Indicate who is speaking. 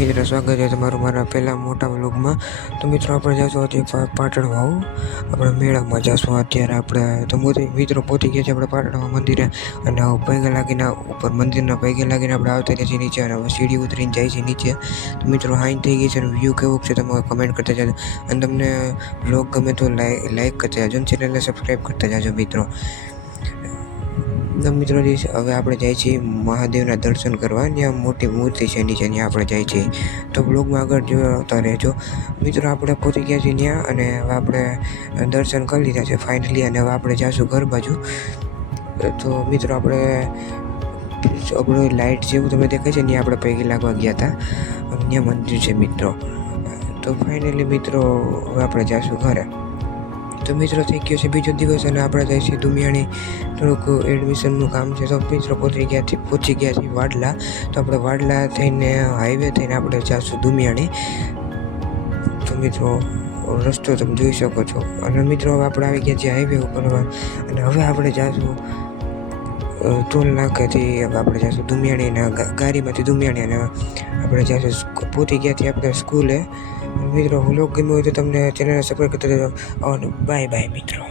Speaker 1: મિત્ર, સ્વાગત છે તમારું મારા પહેલા મોટા વ્લોગમાં. તો મિત્રો, આપણે જઈશું અત્યારે પાટણ વાવ આપણે મેળામાં જઈશું અત્યારે આપણે. તો મિત્રો પહોંચી ગયા છે આપણે પાટણમાં મંદિરે. અને પૈગે લાગીને, ઉપર મંદિરના પૈગે લાગીને આપણે આવતા રહ્યા છીએ નીચે. અને હવે સીડી ઉતરીને જાય છે નીચે. તો મિત્રો, હાઈન થઈ ગઈ છે અને વ્યૂ કેવું છે તમે કમેન્ટ કરતા જાજો. અને તમને વ્લોગ ગમે તો લાઈક કરતા જાજો ચેનલને સબસ્ક્રાઈબ કરતા જાજો મિત્રો. તો મિત્રો જે છે, હવે આપણે જાય છીએ મહાદેવના દર્શન કરવા. ત્યાં મોટી મૂર્તિ છે નીચે ત્યાં આપણે જાય છીએ. તો બ્લોગમાં આગળ જોતા રહેજો. મિત્રો આપણે પહોંચી ગયા છીએ ત્યાં અને હવે આપણે દર્શન કરી લીધા છે ફાઇનલી અને હવે આપણે જઈશું ઘર બાજુ. તો મિત્રો આપણે આપણું લાઇટ જેવું તમે દેખાય છે ત્યાં આપણે પૈકી લાગવા ગયા હતા. ત્યાં મંદિર છે મિત્રો. તો ફાઇનલી મિત્રો હવે આપણે જઈશું ઘરે. તો મિત્રો, થઈ ગયો છે બીજો દિવસ અને આપણે જાય છે દુમિયાણી. થોડુંક એડમિશનનું કામ છે. તો મિત્રો પહોંચી ગયા છે પહોંચી ગયા છે વાડલા. તો આપણે વાડલા થઈને હાઈવે થઈને આપણે જઈશું દુમિયાણી. તો મિત્રો, રસ્તો તમે જોઈ શકો છો. અને મિત્રો, હવે આપણે આવી ગયા છે હાઈવે ઉપર અને હવે આપણે જઈશું ટોલ નાકેથી આપણે જઈશું દુમિયાણીના ગાડીમાંથી દુમિયાણી અને આપણે જઈશું પહોંચી ગયા છીએ આપણે સ્કૂલે મિત્રો વ્લોગ ગમ્યો હોય તો તમને ચેનલને સપોર્ટ કરતા અને બાય બાય મિત્રો.